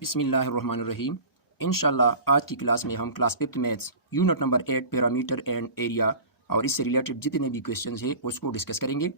बिस्मिल्लाहिर्रहमानिर्रहीम। इंशाल्लाह आज की क्लास में हम class 5th maths unit number 8 parameter and area और इससे रिलेटेड जितने भी क्वेश्चंस हैं उसको डिस्कस करेंगे।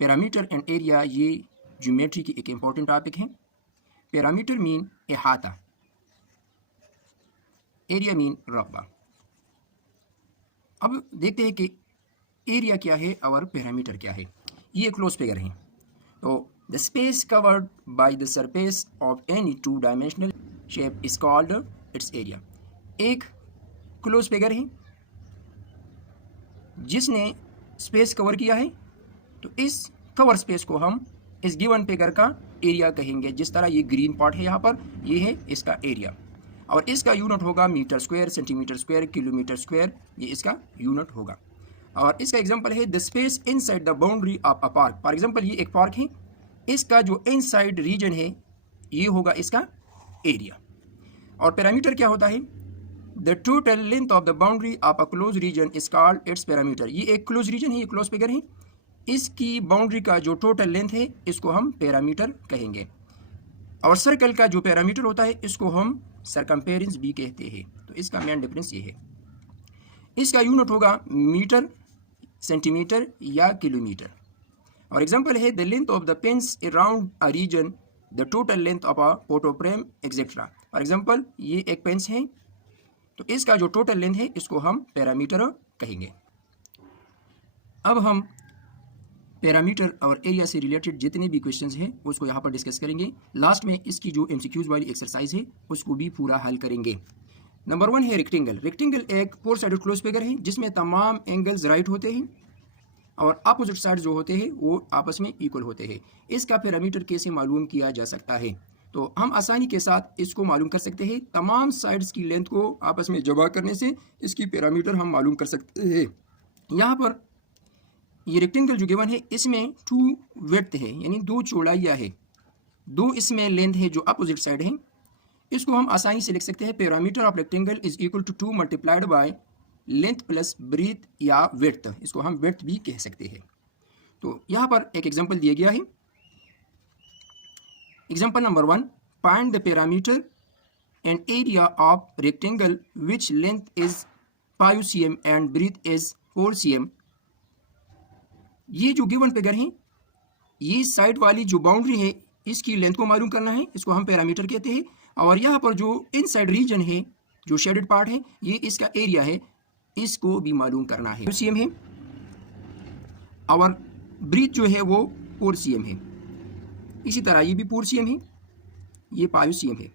पैरामीटर एंड एरिया ये ज्योमेट्री की एक इम्पॉर्टेंट टॉपिक है। पैरामीटर मीन अहाता, एरिया मीन रकबा। अब देखते हैं कि एरिया क्या है और पैरामीटर क्या है। ये क्लोज फिगर है। तो the space covered by the surface of any two-dimensional shape is called its area। एक क्लोज फिगर है जिसने स्पेस कवर किया है, तो इस कवर स्पेस को हम इस गिवन फिगर का एरिया कहेंगे। जिस तरह ये ग्रीन पार्ट है यहाँ पर, ये है इसका एरिया और इसका यूनिट होगा metre square, centimetre square, kilometre square, ये इसका यूनिट होगा। और इसका एग्जांपल है the space inside the boundary of a park. For example ये एक पार्क है, इसका जो इनसाइड रीजन है ये होगा इसका एरिया। और पैरामीटर क्या होता है? The total length of the boundary of a close region is called its perimeter. ये एक क्लोज रीजन है, ये क्लोज फिगर है, इसकी बाउंड्री का जो टोटल लेंथ है इसको हम पैरामीटर कहेंगे। और सर्कल का जो पैरामीटर होता है इसको हम सरकमफेरेंस भी कहते हैं। तो इसका मेन डिफरेंस ये है। इसका यूनिट होगा मीटर, सेंटीमीटर या किलोमीटर। और एग्जांपल है the length of the fence around a region, the total length of a photo frame etcetera. For example ये एक पेंस है, तो इसका जो टोटल लेंथ है इसको हम पैरामीटर कहेंगे। अब हम पैरामीटर और एरिया से रिलेटेड जितने भी क्वेश्चंस हैं उसको यहाँ पर डिस्कस करेंगे। लास्ट में इसकी जो एमसीक्यूज वाली एक्सरसाइज है उसको भी पूरा हल करेंगे। नंबर 1 है रेक्टेंगल। रेक्टेंगल एक 4 साइडेड क्लोज फिगर है जिसमें तमाम एंगल्स राइट होते हैं और अपोजिट साइड जो होते हैं वो आपस में इक्वल होते हैं। इसका पैरामीटर कैसे मालूम किया जा सकता है? तो हम आसानी के साथ इसको मालूम कर सकते हैं। तमाम साइड्स की लेंथ को आपस में जमा करने से इसकी पैरामीटर हम मालूम कर सकते हैं। यहाँ पर ये रेक्टेंगल जो गिवन है इसमें 2 विड्थ है, यानी 2 चौड़ाइयाँ है, 2 इसमें लेंथ है जो अपोजिट साइड है। इसको हम आसानी से लिख सकते हैं perimeter of rectangle is equal to 2 multiplied by length plus breadth या विड्थ। इसको हम विड्थ भी कह सकते हैं। तो यहाँ पर एक एग्जांपल दिया गया है। Example number 1, find the perimeter and area of rectangle which length is 5 cm and breadth is 4 cm। ये जो गिवन फिगर है, ये साइड वाली जो बाउंड्री है इसकी लेंथ को मालूम करना है, इसको हम पैरामीटर कहते हैं। और यहाँ पर जो इनसाइड रीजन है, जो शेडेड पार्ट है, ये इसका एरिया है, इसको भी मालूम करना है। 4 cm है और ब्रीथ जो है वो 4 cm है। इसी तरह ये भी 4 cm है, ये 5 cm है।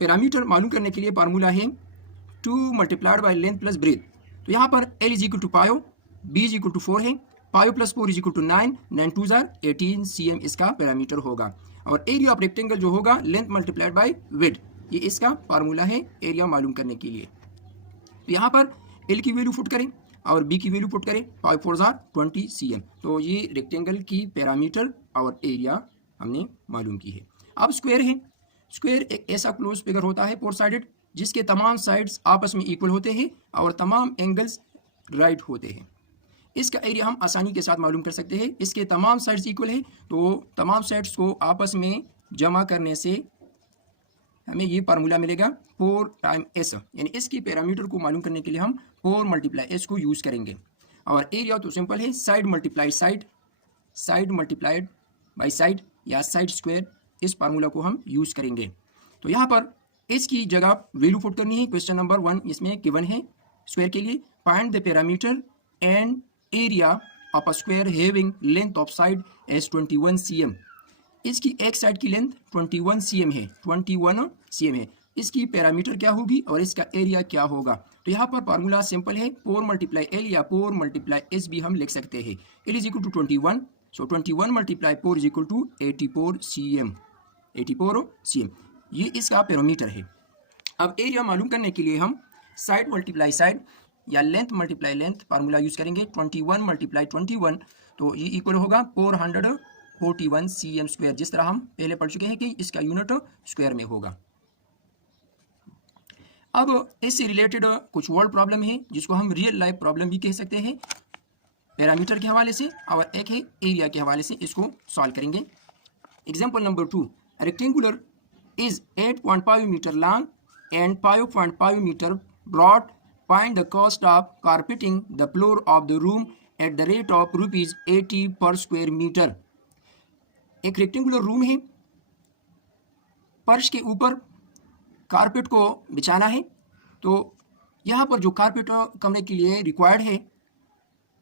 पैरामीटर मालूम करने के लिए फार्मूला है 2 multiplied by length plus breadth. तो यहाँ पर L is equal to 5, B is equal to 4 है, 5 plus 4 is equal to 9, 9 2 18 cm इसका पैरामीटर होगा। और एरिया ऑफ रेक्टेंगल जो होगा लेंथ मल्टीप्लाइड बाय विड्थ, ये इसका फार्मूला है एरिया मालूम करने के लिए। तो यहाँ पर L की वैल्यू पुट करें और B की वैल्यू पुट करें, 5 4 20 cm। तो ये रेक्टेंगल की पैरामीटर और एरिया हमने मालूम की है। अब स्क्वायर है। स्क्वायर एक ऐसा क्लोज फिगर होता है 4 साइडेड जिसके तमाम साइड्स आपस में इक्वल होते हैं और तमाम एंगल्स राइट होते हैं। इसका एरिया हम आसानी के साथ मालूम कर सकते हैं। इसके तमाम साइड्स इक्वल है, तो तमाम साइड्स को आपस में जमा करने से हमें ये फार्मूला मिलेगा 4 टाइम S, यानी इसकी पैरामीटर को मालूम करने के लिए हम 4 मल्टीप्लाई S को यूज़ करेंगे। और एरिया तो सिंपल है, side multiply side, side multiplied by side या साइड स्क्वायर, इस फार्मूला को हम यूज़ करेंगे। तो यहाँ पर इसकी जगह वैल्यू पुट करनी है। क्वेश्चन नंबर 1 इसमें गिवन है स्क्वायर के लिए, find the perimeter and area of a square having length of side as 21 cm। इसकी एक साइड की लेंथ 21 cm है, 21 cm है। इसकी पैरामीटर क्या होगी और इसका एरिया क्या होगा? तो यहाँ पर फार्मूला सिंपल है, 4 मल्टीप्लाई L या 4 मल्टीप्लाई S भी हम लिख सकते हैं। L is equal to 21, so 21 multiply 4 is equal to 84 cm, 84 cm। ये इसका पैरामीटर है। अब एरिया मालूम करने के लिए हम साइड मल्टीप्लाई साइड या length multiply length formula use करेंगे। 21 मल्टीप्लाई 21, तो ये इक्वल होगा 441 cm स्क्वायर, जिस तरह हम पहले पढ़ चुके हैं कि इसका यूनिट स्क्वायर में होगा। अब इससे रिलेटेड कुछ वर्ड प्रॉब्लम है जिसको हम रियल लाइफ प्रॉब्लम भी कह सकते हैं, पैरामीटर के हवाले से, और एक है एरिया के हवाले से। इसको सॉल्व करेंगे। Example number 2, rectangular is 8.5 meter long and 5.5 meter broad. Find the cost of carpeting the floor of the room at the rate of rupees 80 per square meter. एक रेक्टेंगुलर रूम है, फर्श के ऊपर कारपेट को बिछाना है, तो यहाँ पर जो कारपेट कमरे के लिए रिक्वायर्ड है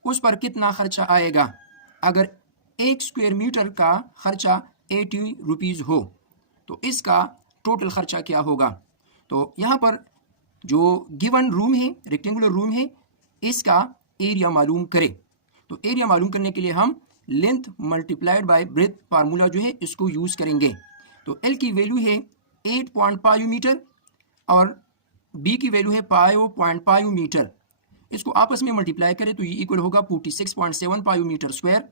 उस पर कितना खर्चा आएगा। अगर 1 स्क्वायर मीटर का खर्चा 80 रुपीज़ हो तो इसका टोटल खर्चा क्या होगा। तो यहाँ पर जो गिवन रूम है, रेक्टेंगुलर रूम है, इसका एरिया मालूम करें। तो एरिया मालूम करने के लिए हम length multiplied bye breath formula जो है इसको यूज़ करेंगे। तो एल की वैल्यू है 8.5 मीटर और बी की वैल्यू है 5.5 मीटर। इसको आपस में मल्टीप्लाई करें तो ये इक्वल होगा 46.75 मीटर स्क्वायर।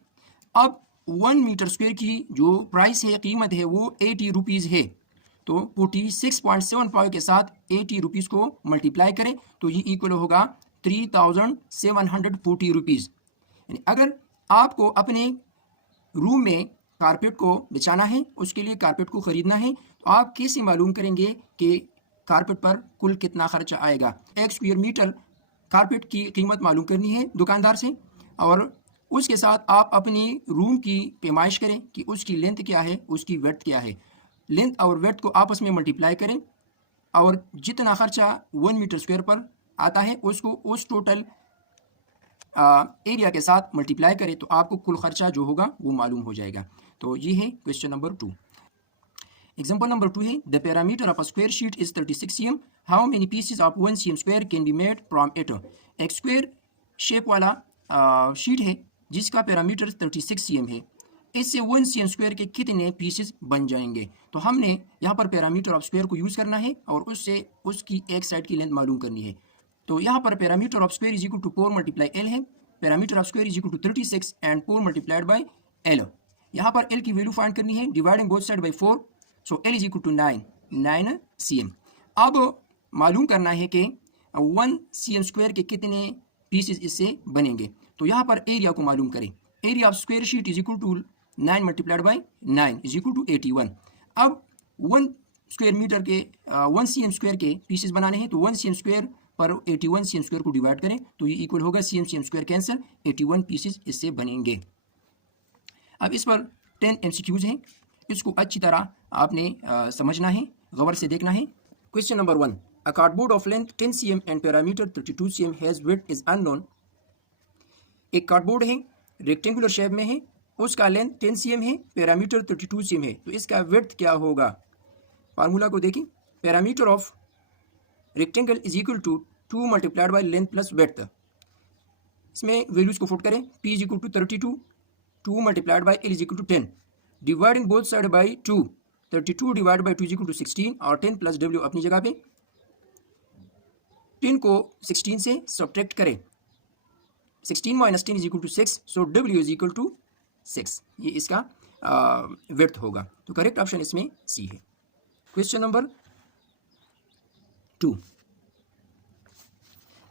अब 1 मीटर स्क्वायर की जो प्राइस है, कीमत है, वो 80 रुपीज़ है। तो 46.75 के साथ 80 रुपीज़ को मल्टीप्लाई करें तो ये इक्वल होगा 3740 रुपीज़। यानी अगर आपको अपने रूम में कारपेट को बिछाना है, उसके लिए कारपेट को ख़रीदना है, तो आप कैसे मालूम करेंगे कि कारपेट पर कुल कितना खर्चा आएगा। 1 स्क्वायर मीटर कारपेट की कीमत मालूम करनी है दुकानदार से, और उसके साथ आप अपनी रूम की पैमाइश करें कि उसकी लेंथ क्या है, उसकी वेड्थ क्या है। लेंथ और वेड्थ को आपस में मल्टीप्लाई करें और जितना खर्चा 1 मीटर स्क्वायर पर आता है उसको उस टोटल एरिया के साथ मल्टीप्लाई करें तो आपको कुल खर्चा जो होगा वो मालूम हो जाएगा। तो ये है क्वेश्चन नंबर 2। एग्जाम्पल नंबर 2 है the parameter of a square sheet is 36 cm। How many pieces of 1 cm square can be made from it. एक स्क्वायर शेप वाला शीट है जिसका पैरामीटर 36 cm है, इससे 1 cm स्क्वायर के कितने पीसेस बन जाएंगे। तो हमने यहाँ पर पैरामीटर ऑफ स्क्वायर को यूज़ करना है और उससे उसकी एक साइड की लेंथ मालूम करनी है। तो यहाँ पर perimeter of square is equal to 4 multiply L है। Perimeter of square is equal to 36 and 4 multiplied by L. यहाँ पर एल की वैल्यू फाइंड करनी है, dividing both side by 4, so L is equal to 9 cm। अब मालूम करना है कि 1 cm स्क्वायर के कितने पीसेस इससे बनेंगे। तो यहाँ पर एरिया को मालूम करें। Area of square sheet is equal to 9 multiplied by 9 is equal to 81। अब 1 स्क्वायर मीटर के 1 cm स्क्वायर के पीसेस बनाने हैं, तो 1 cm स्क्वायर पर 81 cm स्क्वायर को डिवाइड करें तो ये इक्वल होगा cm स्क्वायर कैंसिल, 81 पीसेस इससे बनेंगे। अब इस पर 10 MCQs हैं, इसको अच्छी तरह आपने समझना है, गौर से देखना है। Question number 1, a cardboard of length 10 cm and parameter 32 cm has width is unknown. एक कार्डबोर्ड है, रेक्टेंगुलर शेप में है, उसका लेंथ 10 cm है, पैरामीटर 32 cm है, तो इसका विड्थ क्या होगा। फार्मूला को देखिए, perimeter of rectangle is equal to 2 multiplied by length plus width. इसमें वैल्यूज को फुट करें, p is equal to 32, 2 multiplied by l is equal to 10, dividing both side by 2, 32 divide by 2 is equal to 16 और 10 plus w अपनी जगह पे। 10 को 16 से subtract करें, 16 minus 10 is equal to 6, so w is equal to 6। ये इसका width होगा। तो करेक्ट ऑप्शन इसमें सी है। Question number 2,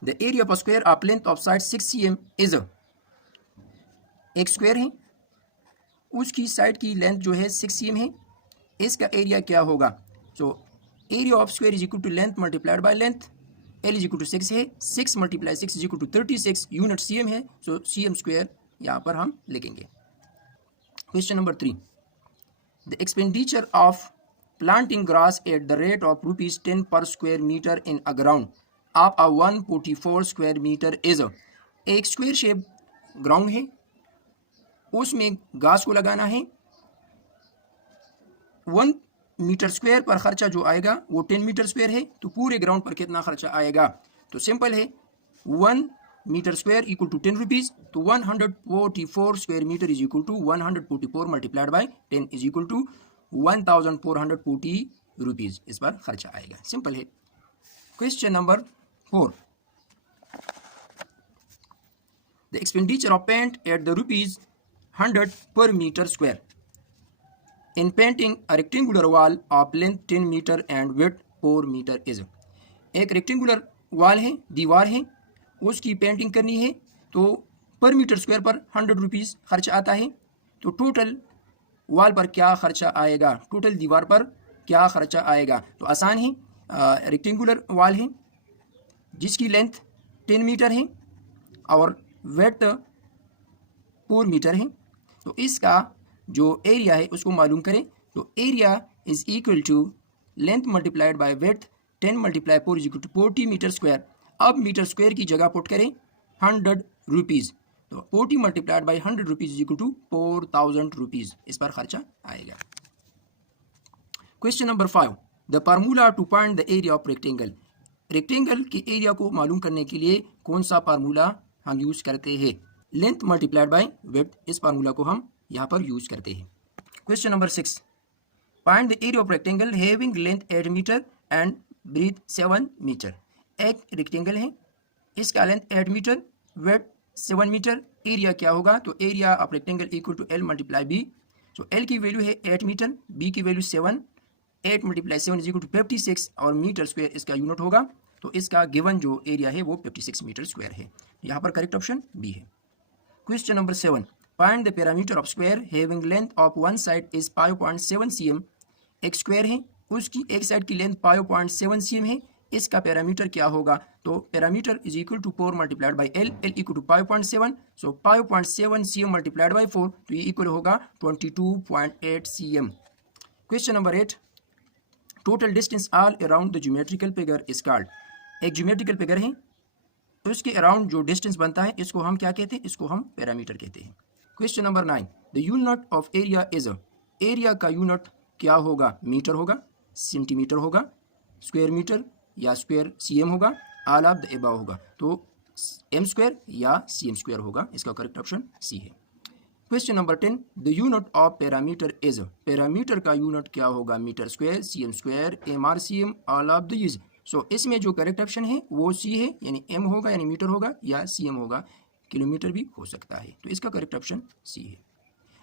the area of square of length of side 6 cm is. एक स्क्वायर है, उसकी साइड की लेंथ जो है 6 cm है, इसका एरिया क्या होगा। So area of square is equal to length multiplied by length, L is equal to 6 है, 6 multiply 6 is equal to 36, unit cm है, सो cm स्क्वायर यहाँ पर हम लिखेंगे। Question number 3, the expenditure of planting grass at the rate of rupees 10 per square meter in a ground of a 144 square meter is। एक square shape ground है, उसमें घास को लगाना है, 1 मीटर स्क्वायर पर खर्चा जो आएगा वो 10 मीटर स्क्वायर है, तो पूरे ग्राउंड पर कितना खर्चा आएगा। तो सिंपल है, 1 metre square equal to 10 rupees, तो 144 square metre is equal to 144 multiplied by 10 is equal to 1440 rupees इस पर खर्चा आएगा। सिंपल है। Question number 4, the expenditure of paint at the rupees 100 per metre square in painting a rectangular wall of length 10 metre and width 4 metre is. एक रेक्टेंगुलर वॉल है, दीवार है, उसकी पेंटिंग करनी है, तो पर मीटर स्क्वायर पर 100 रुपीज़ खर्च आता है। तो टोटल वॉल पर क्या खर्चा आएगा, टोटल दीवार पर क्या खर्चा आएगा। तो आसान है, रेक्टेंगुलर वॉल है जिसकी लेंथ 10 मीटर है और वेड्थ 4 मीटर है। तो इसका जो एरिया है उसको मालूम करें। तो area is equal to length multiplied by width 10 multiply 4 is equal to 40 metre square. अब मीटर स्क्वायर की जगह पुट करें 100 रुपीज़। तो 40 multiplied by 100 rupees is equal to 4000 rupees इस पर खर्चा आएगा। Question number 5, the formula to find the area of rectangle. Rectangle के एरिया को मालूम करने के लिए कौन सा फार्मूला हम यूज़ करते हैं, लेंथ मल्टीप्लाइड बाय विड्थ। इस फार्मूला को हम यहाँ पर यूज़ करते हैं। Question number 6, find the area of rectangle having length 8 metre and breadth 7 metre. एक रेक्टेंगल है, इसका length 8 metre, width 7 metre. Area क्या होगा, तो area of rectangle equal to L multiply B. तो एल की वैल्यू है 8 मीटर, बी की value 7, 8 multiply 7 is equal to 56 और मीटर स्क्वायर इसका यूनिट होगा। तो इसका गिवन जो एरिया है वो 56 मीटर स्क्वायर है। यहाँ पर करेक्ट ऑप्शन बी है। Question number 7, find the parameter of square having length of one side is 5.7 cm। एक स्क्वायर है, उसकी एक साइड की लेंथ 5.7 cm है, इसका पैरामीटर क्या होगा। तो parameter is equal to 4 multiplied by L, L equal to 5.7। So 5.7 cm multiplied by 4, तो ये इक्वल होगा 22.8 cm। Question number 8, total distance all around the geometrical figure is called. एक ज्योमेट्रिकल फिगर है, तो इसके अराउंड जो डिस्टेंस बनता है इसको हम क्या कहते हैं, इसको हम पैरामीटर कहते हैं। Question number 9, the unit of area is. Area का यूनिट क्या होगा, मीटर होगा, सेंटीमीटर होगा, स्क्वायर मीटर या स्क्वायर cm होगा, ऑल ऑफ द अबव होगा। तो m स्क्वायर या cm स्क्वायर होगा। इसका करेक्ट ऑप्शन सी है। Question number 10, the unit of perimeter is. Perimeter का यूनिट क्या होगा, metre square, cm square, m r cm, all of the use. So इसमें जो करेक्ट ऑप्शन है वो सी है, यानी m होगा यानी मीटर होगा, या cm होगा, किलोमीटर भी हो सकता है। तो इसका करेक्ट ऑप्शन सी है।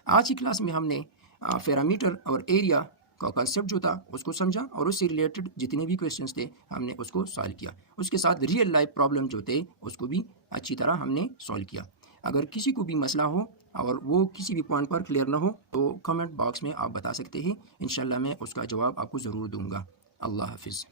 आज की क्लास में हमने पैरामीटर और एरिया का कॉन्सेप्ट जो था उसको समझा और उससे रिलेटेड जितने भी क्वेश्चंस थे हमने उसको सॉल्व किया। उसके साथ रियल लाइफ प्रॉब्लम जो थे उसको भी अच्छी तरह हमने सॉल्व किया। अगर किसी को भी मसला हो और वो किसी भी पॉइंट पर क्लियर ना हो तो कमेंट बॉक्स में आप बता सकते हैं, इंशाल्लाह मैं उसका जवाब आपको ज़रूर दूंगा। अल्लाह हाफिज़।